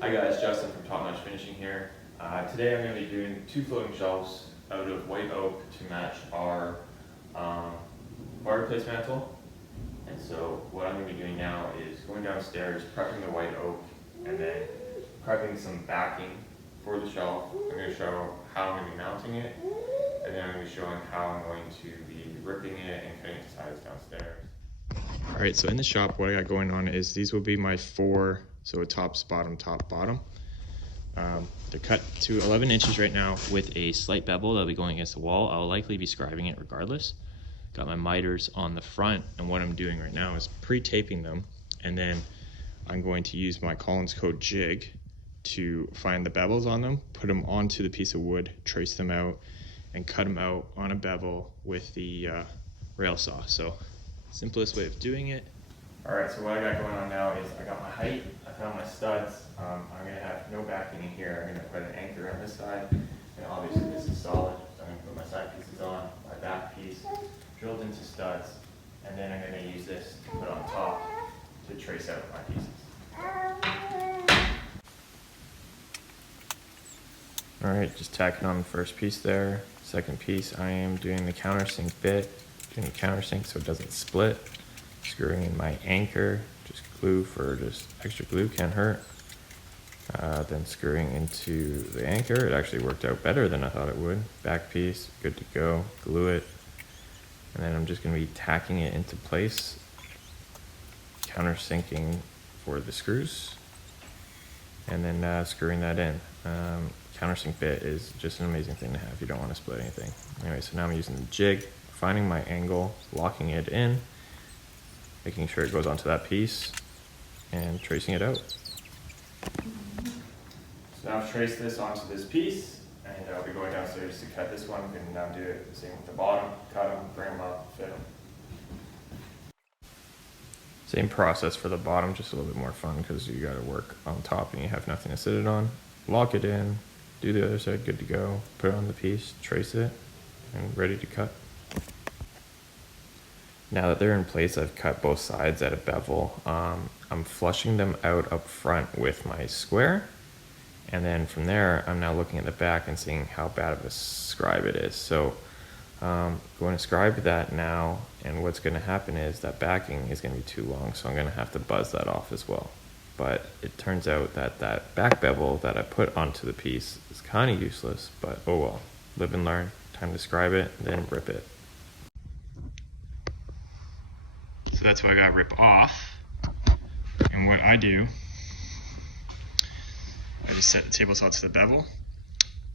Hi guys, Justin from Top Notch Finishing here. Today I'm going to be doing 2 floating shelves out of white oak to match our fireplace mantle. And so what I'm going to be doing now is going downstairs, prepping the white oak, and then prepping some backing for the shelf. I'm going to show how I'm going to be mounting it, and then I'm going to be showing how I'm going to be ripping it and cutting it to size downstairs. All right, so in the shop, what I got going on is these will be my 4, so tops, bottom, top, bottom. They're cut to 11 inches right now with a slight bevel that'll be going against the wall. I'll likely be scribing it regardless. Got my miters on the front, and what I'm doing right now is pre-taping them, and then I'm going to use my Collins Code jig to find the bevels on them, put them onto the piece of wood, trace them out, and cut them out on a bevel with the rail saw. So simplest way of doing it. All right, so what I got going on now is I got my height, I found my studs. I'm gonna have no backing in here. I'm gonna put an anchor on this side, and obviously this is solid. So I'm gonna put my side pieces on, my back piece drilled into studs, and then I'm gonna use this to put on top to trace out my pieces. All right, just tacking on the first piece there. Second piece, I am doing the countersink bit, doing the countersink so it doesn't split. Screwing in my anchor, just glue for just extra glue, can't hurt. Then screwing into the anchor, it actually worked out better than I thought it would. Back piece, good to go, glue it. And then I'm just gonna be tacking it into place, countersinking for the screws, and then screwing that in. Countersink bit is just an amazing thing to have. You don't want to split anything. Anyway, so now I'm using the jig, finding my angle, locking it in, making sure it goes onto that piece, and tracing it out. So now I've traced this onto this piece, and I'll be going downstairs to cut this one. We can now do it the same with the bottom, cut them, bring them up, fit them. Same process for the bottom, just a little bit more fun because you got to work on top and you have nothing to sit it on. Lock it in, do the other side, good to go, put it on the piece, trace it, and ready to cut. Now that they're in place, I've cut both sides at a bevel. I'm flushing them out up front with my square. And then from there, I'm now looking at the back and seeing how bad of a scribe it is. So going to scribe that now, and what's gonna happen is that backing is gonna be too long, so I'm gonna have to buzz that off as well. But it turns out that that back bevel that I put onto the piece is kind of useless, but oh well, live and learn. Time to scribe it, then rip it. So that's what I got to rip off. And what I do, I just set the table saw to the bevel.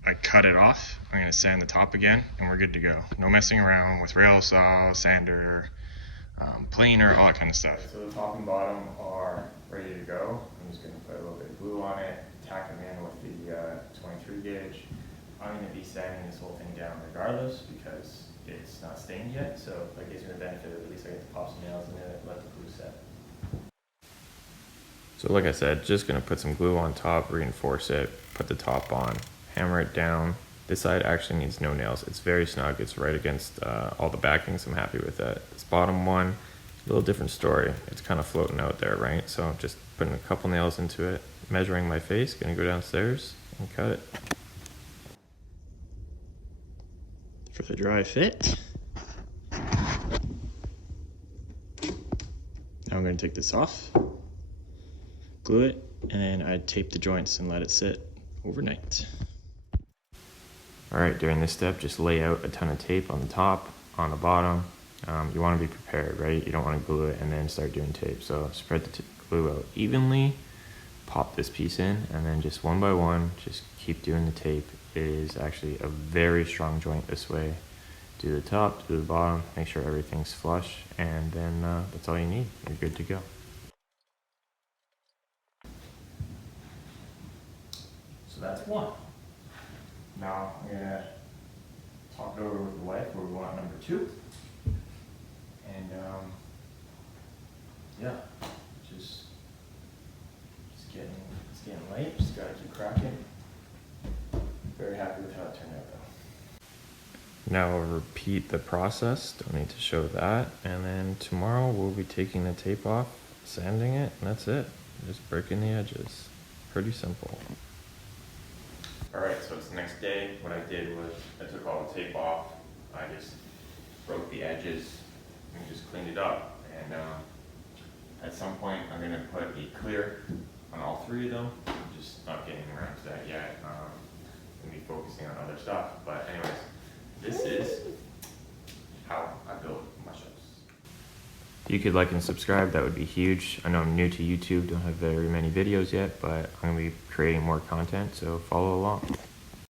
I cut it off. I'm going to sand the top again, and we're good to go. No messing around with rail saw, sander, planer, all that kind of stuff. So the top and bottom are ready to go. I'm just going to put a little bit of glue on it, tack them in with the 23 gauge. I'm going to be sanding this whole thing down regardless because it's not stained yet, so that gives me the benefit of at least I get to pop some nails in it, let the glue set. So like I said, just gonna put some glue on top, reinforce it, put the top on, hammer it down. This side actually needs no nails. It's very snug, it's right against all the backings. I'm happy with that. This bottom one, a little different story. It's kind of floating out there, right? So I'm just putting a couple nails into it, measuring my face, gonna go downstairs and cut it. For the dry fit. Now I'm going to take this off, glue it, and then I tape the joints and let it sit overnight. Alright, during this step, just lay out a ton of tape on the top, on the bottom. You want to be prepared, right? You don't want to glue it and then start doing tape. So spread the glue out evenly, pop this piece in, and then just one by one, just keep doing the tape. It is actually a very strong joint this way. Do the top, do the bottom, make sure everything's flush, and then that's all you need. You're good to go. So that's one. Now I'm gonna talk it over with the wife where we want number 2. And yeah, it's getting late, just gotta keep cracking. Very happy with how it turned out though. Now I'll repeat the process, don't need to show that. And then tomorrow we'll be taking the tape off, sanding it, and that's it. Just breaking the edges. Pretty simple. Alright, so it's the next day. What I did was I took all the tape off. I just broke the edges and just cleaned it up. And at some point I'm going to put a clear on all three of them. I'm just not getting around to that yet. I'm going to be focusing on other stuff. But anyways, this is how I build my shelves. If you could like and subscribe, that would be huge. I know I'm new to YouTube, don't have very many videos yet, but I'm going to be creating more content, so follow along.